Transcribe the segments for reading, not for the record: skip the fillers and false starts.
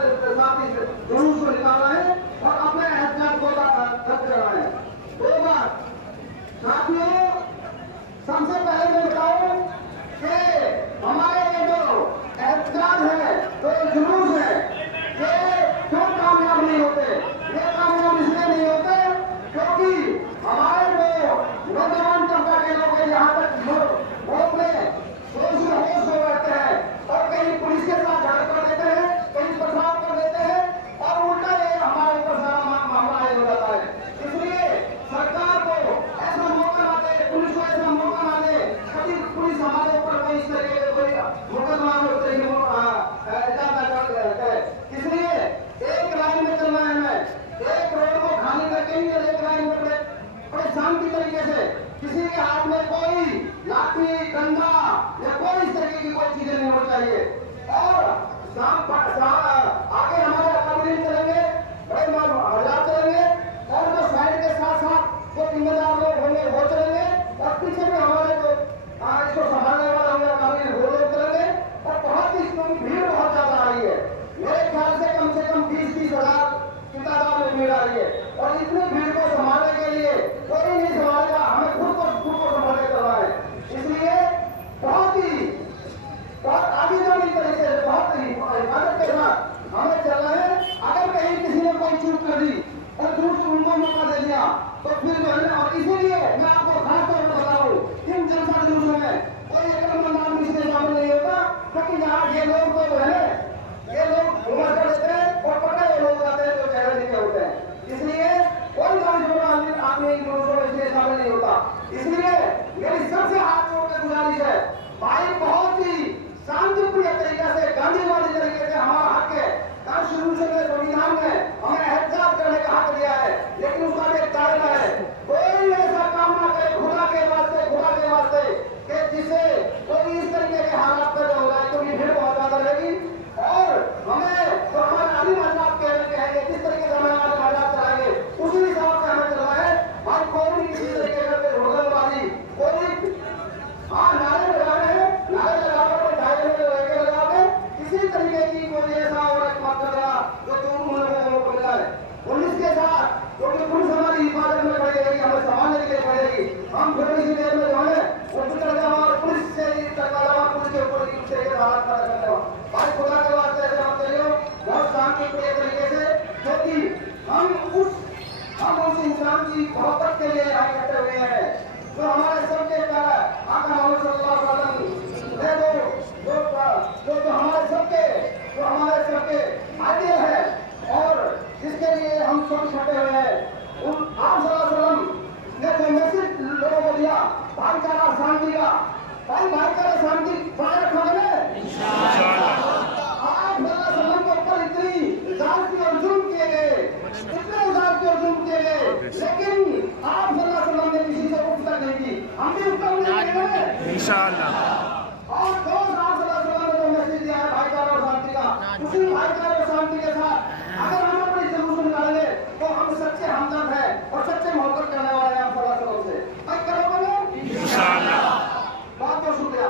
साथ ही जुलूस को निकाला है और अपने एहतियात को रख रहा है। दो बात साथियों, सबसे पहले मैं बताऊं कि हमारे ये जो एहतियात है, जो जुलूस है, ये क्यों कामयाब नहीं होते? ये कामयाब इसलिए नहीं होते क्योंकि हमारे जो नौजवान तबका के लोग यहाँ तक वोट में होश हो रहते हैं और कहीं पुलिस के साथ झगड़ कर देते हैं, कहीं पथराव कर देते हैं और उल्टा ये हमारे ऊपर सारा मामला हो जाता है। इसलिए सरकार को ऐसा मौका ना दे, पुलिस को ऐसा मौका ना दे, कभी पुलिस हमारे ऊपर कोई इस तरीके का कोई मुकदमा करे। इसलिए एक लाइन में चलना है, हमें एक रोड को खाली करके ही एक लाइन में बड़े शांति तरीके से, किसी के हाथ में कोई लाठी डंडा या कोई इस तरीके की कोई चीजें नहीं होनी चाहिए। और आगे हमारे अकादमी चलेंगे, बड़े हजार चलेंगे और जो साइड के साथ साथ जो जिम्मेदार लोग होंगे वो चलेंगे और पीछे में हमारे जो इसको संभालने वाले होंगे अकादमी वो लोग चलेंगे। और बहुत ही भीड़ बहुत ज्यादा आ रही है, मेरे ख्याल से कम 20-30 हजार की तादाद में भीड़ आ रही है और इतनी भीड़ को संभालने के लिए कोई नहीं संभालेगा, हमें खुद को संभाल के चलना है। इसलिए बहुत आगे जाने तरीके से बहुत ही हिफाजत के साथ हमें चलना है। अगर कहीं किसी ने कोई चूक कर दी और दूसरे उनको मौका दे दिया तो फिर जो है ना, और इसीलिए मैं आपको खास तौर पर बता रहा हूँ, इन जनता जुलूसों में कोई एक नाम किसी से शामिल नहीं होता क्योंकि यहाँ ये लोग तो है, ये लोग घुमा कर देते हैं और पता है लोग आते हैं तो चेहरे लिखे होते हैं। इसलिए कोई आदमी इन जुलूसों में इसलिए शामिल नहीं होता। इसलिए मेरी सबसे हाथ जोड़ के गुजारिश है, भाई बहुत ही शांतिप्रिय तरीके से, गांधीवादी तरीके से हमारा हक है। कॉन्स्टिट्यूशन में, संविधान में हमें एहतियात करने का हक दिया है, लेकिन उसका एक दायरा है। कोई ऐसा काम ना करे खुदा के वास्ते कि जिससे कोई इस तरीके के हालात पैदा हो जाए, क्योंकि भीड़ बहुत ज्यादा रहेगी। और हमें जो हमारे आदिम हजरात कह रहे हैं किस तरीके से हमें आदिम हजरात चलाएंगे उसी हिसाब से हमें चलना है। और कोई भी किसी तरीके का होगलबाजी, कोई नारे लगा रहे हैं, नारे लगाकर ढाई लगा के किसी तरीके की कोई ऐसा और मत करना जो तुम लोगों को मिला है पुलिस के साथ, क्योंकि पुलिस हमारी हिफाजत में पड़ेगी, हमें संभालने के लिए पड़ेगी। हम फिर इसी देर में जो है पुलिस से पुलिस के ऊपर एक दूसरे के हालात पैदा करते हो। भाई खुदा के वास्ते ऐसे मत करियो, बहुत शांतिप्रिय तरीके से, क्योंकि हम उस इंसान की मोहब्बत के लिए यहाँ इकट्ठे हुए हैं जो हमारे सबके प्यारा आका मोहम्मद सल्लल्लाहु अलैहि वसल्लम जो हमारे सबके आइडियल है और जिसके लिए हम सब इकट्ठे हुए हैं। आप सल्लल्लाहु अलैहि वसल्लम ने जो मैसेज लोगों को दिया भाईचारा शांति का, भाईचारा शांति बनाए रखोगे ना इंशाअल्लाह। आप सल्लल्लाहु अलैहि वसल्लम के ऊपर इतनी ज़्यादती और जुल्म किए गए, इतने ज़्यादती और जुल्म किए गए, लेकिन आप सल्लल्लाहु अलैहि वसल्लम ने किसी से उठ तक नहीं की, हम भी उठ तक नहीं किए इंशाअल्लाह। और जो आप सल्लल्लाहु अलैहि वसल्लम ने जो मैसेज दिया है भाईचारा और शांति का, उसी भाईचारा और शांति के साथ अगर हम अपनी जुलूस निकालेंगे तो हम सच्चे हमदर्द हैं और सच्चे मोहब्बत करने वाले हैं सल्लल्लाहु अलैहि वसल्लम से। भाई करोगे ना इंशाअल्लाह। बहुत बहुत शुक्रिया।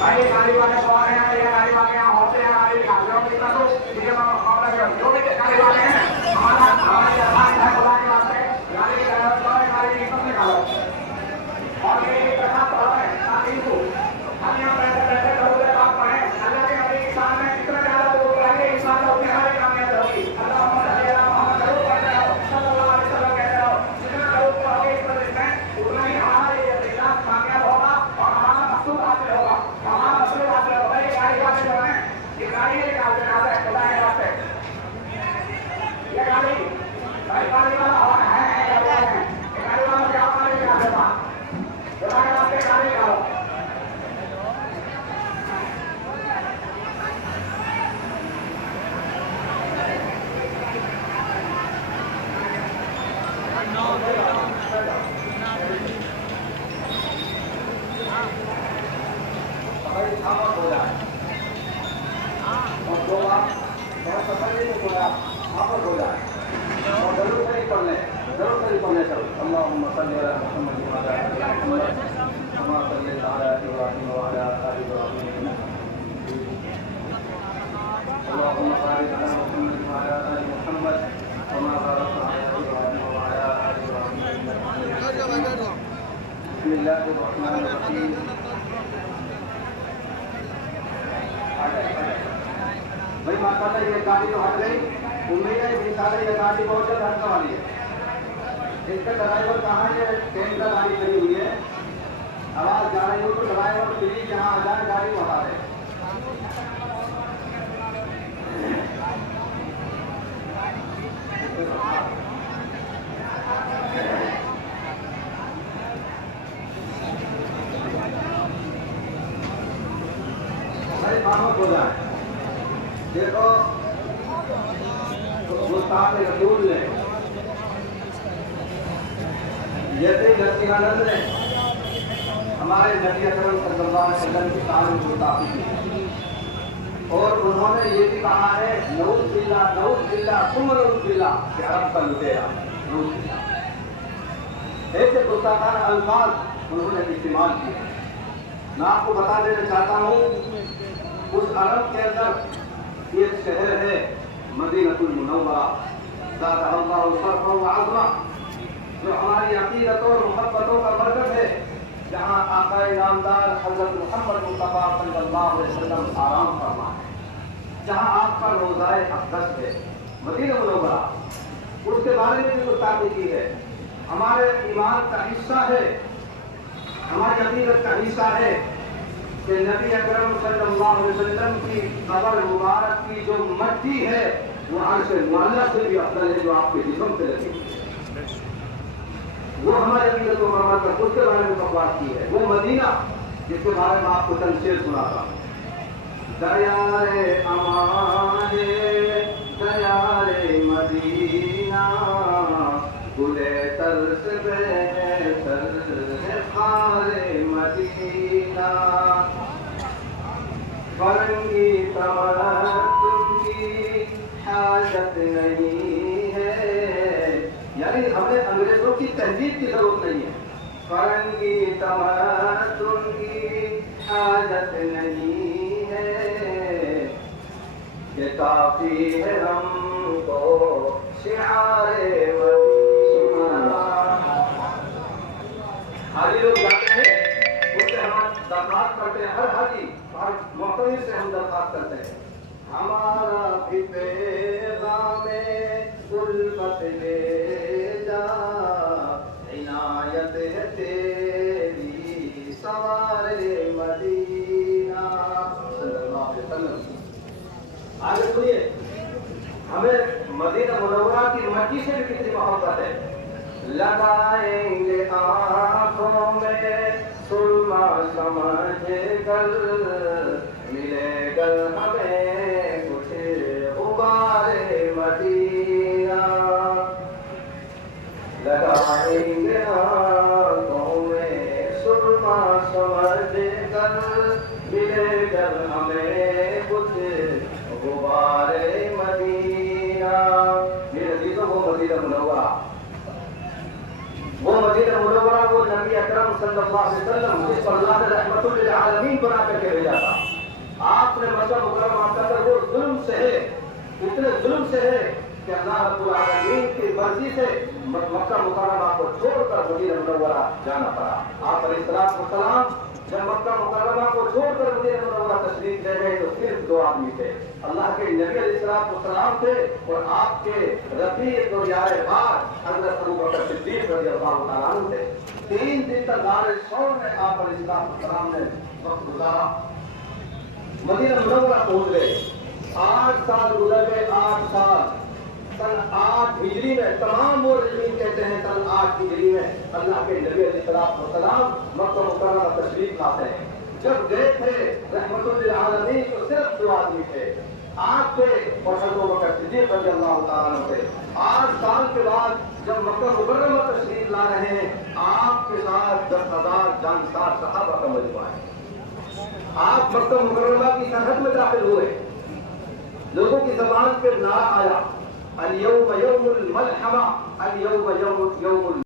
भाई गाड़ी वाले कौन है? ये गाड़ी वाले यहाँ होते हैं, गाड़ी निकालो निकला तो ये मामला जो भी गाड़ी वाले हैं हमारी आवाज है खुदा के वास्ते, गाड़ी निकालो और ये कथा पढ़ो है ताकि को हम यहाँ बैठे करोगे आप पढ़े अल्लाह के नबी के सामने कितने ज्यादा लोग रहेंगे, इंसान को अपने हर कामयाब होगी। अल्लाह मोहम्मद करो पढ़ते रहो, सल्लल्लाहु अलैहि वसल्लम कहते रहो, जितना करो पढ़ोगे इस पर में उतना ही हमारा ये इलाज कामयाब होगा और हमारा मकसूद हासिल होगा, हमारा मकसूद हासिल होगा। ये गाड़ी वाले जो है ये गाड़ी निकालते हैं खुदा के वास्ते, ये गाड़ी गाड़ी वाला है ये गाड़ी वाला क्या वाले निकाल देता खुदा के वास्ते गाड़ी निकालो। जरूर पढ़ने चलो। अल्लाहुम्मा सल्ली अला मुहम्मद व अला आलि मुहम्मद। كما صليت على ابراهيم وعلى ال ابراهيم انك اللهم بارك على محمد وعلى ال محمد كما باركت على ابراهيم وعلى ال ابراهيم انك حميد مجيد. بسم الله الرحمن الرحيم. بھائی ماشاءاللہ یہ گاڑی تو ہٹ گئی. امید ہے انشاءاللہ یہ گاڑی بہت جلد ہٹنے والی ہے. اس کا ڈرائیور کہاں ہے؟ ٹرین کا گاڑی کھڑی ہوئی ہے. آواز جا رہی ہو تو ڈرائیور پلیز جہاں آ جائے گاڑی کو ہٹا دے. خاموش ہو جائیں. دیکھو گستاخ رسول نے جیسے جسیانند نے ہمارے نبی اکرم صلی اللہ علیہ وسلم کی شان میں گستاخی کی اور انہوں نے یہ بھی کہا ہے نعوذ باللہ ثم نعوذ باللہ کہ عرب کا لٹیرا. نعوذ باللہ ایسے گستاخانہ الفاظ انہوں نے استعمال کیے. میں آپ کو بتا دینا چاہتا ہوں اس عرب کے اندر ایک شہر ہے مدینہ المنورہ زادہ اللہ شرفا وعظما جو ہماری عقیدتوں اور محبتوں کا مرکز ہے جہاں آقا نامدار حضرت محمد مصطفیٰ صلی اللہ علیہ وسلم آرام فرما ہے جہاں آپ کا روضہ اقدس ہے مدینہ منورہ. اس کے بارے میں بھی گستاخی کی ہے. ہمارے ایمان کا حصہ ہے ہماری عقیدت کا حصہ ہے کہ نبی اکرم صلی اللہ علیہ وسلم کی قبر مبارک کی جو مٹی ہے وہ عرش معلیٰ سے بھی افضل ہے جو آپ کے جسم سے لگی. وہ ہماری عقیدت کو برباد کر اس کے بارے میں بکواس کی ہے. وہ مدینہ جس کے بارے میں آپ کو چند شعر سناتا ہوں. دیارے امان دیارے مدینہ گلے ترس بہتر خار مدینہ فرنگی تمدن کی حاجت نہیں ہے. یعنی ہمیں انگریزوں کی تہذیب کی ضرورت نہیں ہے. فرنگی تمدن کی حاجت نہیں ہے یہ کافی ہے ہم کو شعار مدینہ. حاجی لوگ جاتے ہیں اس سے ہم درخواست کرتے ہیں. ہر حاجی ہر معتمر سے ہم درخواست کرتے ہیں ہمارا بھی پیغام غربت لے جا عنایت ہے تیری سوار مدینہ صلی اللہ علیہ وسلم. آگے سنیے ہمیں مدینہ منورہ کی مٹی سے بھی کتنی محبت ہے. لگائیں گے آنکھوں میں سرما سمجھ کر ملے گا ہمیں کچھ غبار مدینہ. لگائیں گے آنکھوں میں سرما سمجھ کر ملے گا ہمیں کچھ غبار مدینہ. میرے عزیزوں وہ مدینہ منورہ وہ نبی اکرم صلی اللہ علیہ وسلم جس کو اللہ نے رحمت للعالمین بنا کر کے بھیجا تھا. آپ نے مکہ مکرمہ آپ کا وہ ظلم سے ہے اتنے ظلم سے ہے کہ اللہ رب العالمین کی مرضی سے مکہ مکرمہ کو چھوڑ کر مدینہ منورہ جانا پڑا. آپ علیہ السلام جب مکہ مکرمہ کو چھوڑ کر مدینہ منورہ تشریف لے گئے تو صرف دو آدمی تھے. اللہ کے نبی علیہ السلام تھے اور آپ کے رفیق اور یار بار حضرت ابوبکر صدیق رضی اللہ تعالیٰ عنہ تھے. 3 دن تک غار ثور میں آپ علیہ السلام نے وقت گزارا. مدینہ منورہ پہنچ گئے. 8 سال گزر گئے. 8 سال. سن 8 ہجری میں تمام وہ علم کہتے ہیں سن 8 ہجری میں اللہ کے نبی علیہ السلام مکہ مکرمہ تشریف لاتے ہیں. جب گئے تھے رحمت للعالمین تو صرف 2 آدمی تھے. آپ تھے اور حضرت ابوبکر صدیق رضی اللہ تعالیٰ عنہ تھے. 8 سال کے بعد جب مکہ مکرمہ تشریف لا رہے ہیں آپ کے ساتھ 10,000 جانسار صحابہ کا مجموعہ ہے. آپ مکہ مکرمہ کی سرحد میں داخل ہوئے. لوگوں کی زبان پہ نعرہ آیا الیوم یوم الملحمہ الیوم یوم